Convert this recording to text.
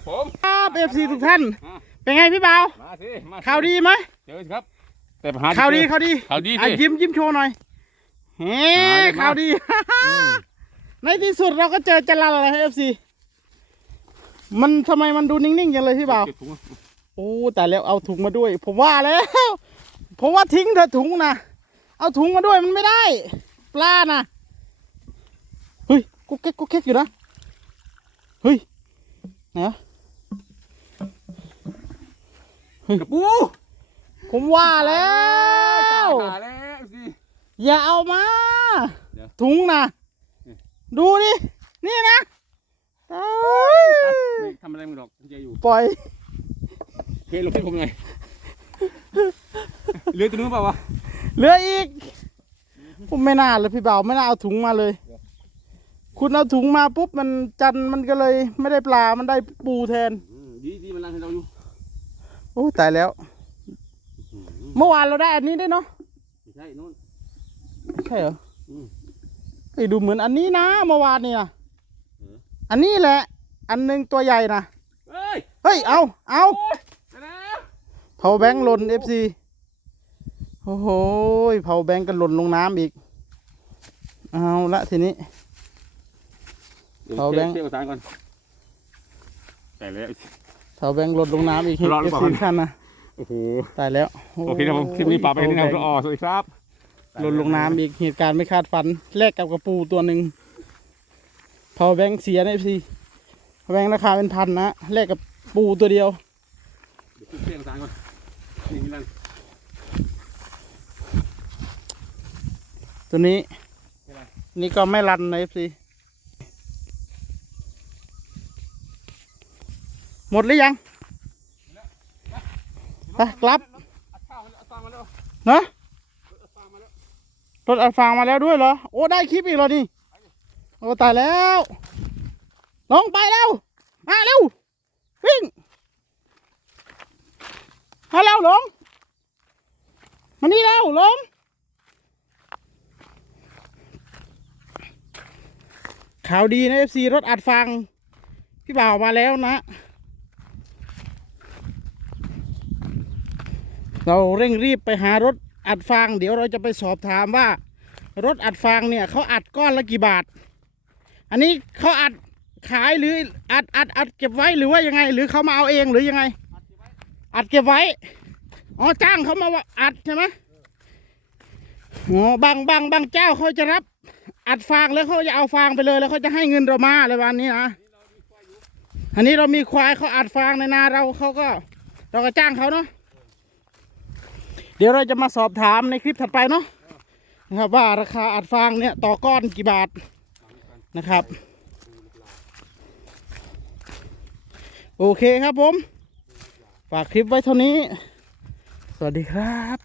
กับผมครับเอฟซีทุกท่านอะเป็นไงพี่เบามาสิมาสิข่าวดีไหมเจอสิครับแต่หาข่าวดีเจอข่าวดีข่าวดีอะสิ ยิ้มยิ้มโชว์หน่อยเฮ้มาเลยมา ข่าวดี อืมในที่สุดเราก็เจอจรันอะไรเอฟซีมันทำไมมันดูนิ่งๆจังเลยพี่เบา เก็บถุงโอ้แต่แล้วเอาถุงมาด้วย ผมว่าแล้วผมว่าทิ้งเถอะถุงนะเอาถุงมาด้วยมันไม่ได้ ปลานะเฮ้ยกุ๊กเก๊กกุ๊กเก๊กอยู่นะเฮ้ยไหนวะ กระปูผมว่าแล้วตายแล้วสิ อย่าเอามาเดี๋ยว ถุงนะอืมดูดินี่นะเอ้ยไม่ทำอะไรมึงหรอกเจอยู่ปล่อยเคลงให้ผมหน่อยเหลือตัวนู้นเปล่าวะเหลืออีก ผมไม่น่าเลยพี่บ่าวไม่น่าเอาถุงมาเลย คุณเอาถุงมาปุ๊บมันจันมันก็เลย ไม่ได้ปลามันได้ปูแทนอืมดีดีมันรังให้เราอยู่ โอ้ตายแล้วอืมเมื่อวานเราได้อันนี้ได้วยเนาะไม่ใช่นู้นใช่เหรออืมเฮ้ยดูเหมือนอันนี้นะเมื่อวานนี่นะเอออันนี้แหละ อันหนึงตัวใหญ่นะเฮ้ยเฮ้ยเอาเอาโอ๊ยไปแล้วเผาแบงค์หล่นเอฟซีโอ้โหเผาแบงค์กันหล่นลงน้ำอีก เอาละทีนี้ดี๋ยวเอาแบงค์เที่ยวสารก่อนแต่แล้ว เผาแบงค์หล่นลงน้ำอีกรอดหเอรือฟเปซีล่าท่านนะโอ้โห ตายแล้วโอเคครับผมคลิปนี้ฝากไปแค่นี้นะครับอ๋อสวัสดีครับ หล่นลงน้ำอีกเหตุการณ์ไม่คาดฝันแลกกับกระปูตัวหนึ่งเผาแบงค์เสียนะเอฟซีแบงค์ราคาเป็นพันนะแลกกับปูตัวเดียวเดี๋ยวขึ้นเที่ยวสารก่อนนี่มีนั่นตัวนี้เป็นไรนี่ก็ไม่รันนะเอฟซี หมดหรือยังไปกลับเนาะรถอัดฟางมาแล้วด้วยเหรอ โอ้ได้คลิปอีกแล้วนี่โอ้ตายแล้ว ลงไปแล้วมาเร็ววิ่งมาแล้วลงมานี่แล้วลงข่าวดีนะเอฟซีรถอัดฟางพี่บ่าวมาแล้วนะ เราเร่งรีบไปหารถอัดฟาง เดี๋ยวเราจะไปสอบถามว่า รถอัดฟางเนี่ยเขาอัดก้อนละกี่บาท อันนี้เขาอัดขายหรืออัดอัดอัดเก็บไว้หรือว่ายังไง หรือเขามาเอาเองหรือยังไง อัดเก็บไว้อ๋อจ้างเขามาว่าอัดใช่ไหมอ๋อบางบางบางเจ้าเขาจะรับอัดฟางแล้วเขาจะเอาฟางไปเลยแล้วเขาจะให้เงินเรามาอะไรวันนี้นะอันนี้เรามีควายเขาอัดฟางในนาเราเขาก็ เราก็จ้างเขาเนาะ เดี๋ยวเราจะมาสอบถามในคลิปถัดไปเนาะนะครับว่าราคาอัดฟางเนี่ยต่อก้อนกี่บาทนะครับ โอเคครับผม ฝากคลิปไว้เท่านี้ สวัสดีครับ